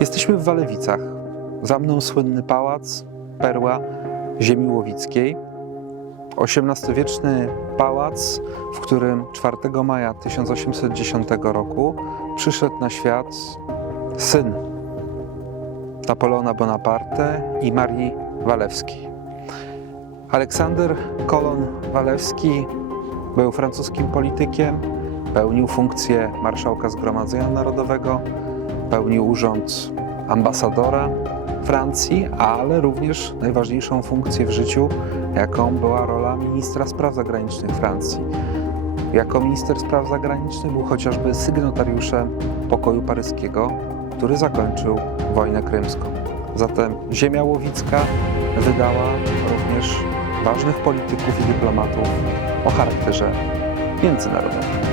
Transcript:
Jesteśmy w Walewicach. Za mną słynny pałac, perła ziemi łowickiej. XVIII-wieczny pałac, w którym 4 maja 1810 roku przyszedł na świat syn Napoleona Bonaparte i Marii Walewskiej. Aleksander Kolon Walewski był francuskim politykiem, pełnił funkcję marszałka Zgromadzenia Narodowego, pełnił urząd ambasadora Francji, ale również najważniejszą funkcję w życiu, jaką była rola ministra spraw zagranicznych Francji. Jako minister spraw zagranicznych był chociażby sygnatariuszem pokoju paryskiego, który zakończył wojnę krymską. Zatem ziemia łowicka wydała również ważnych polityków i dyplomatów o charakterze międzynarodowym.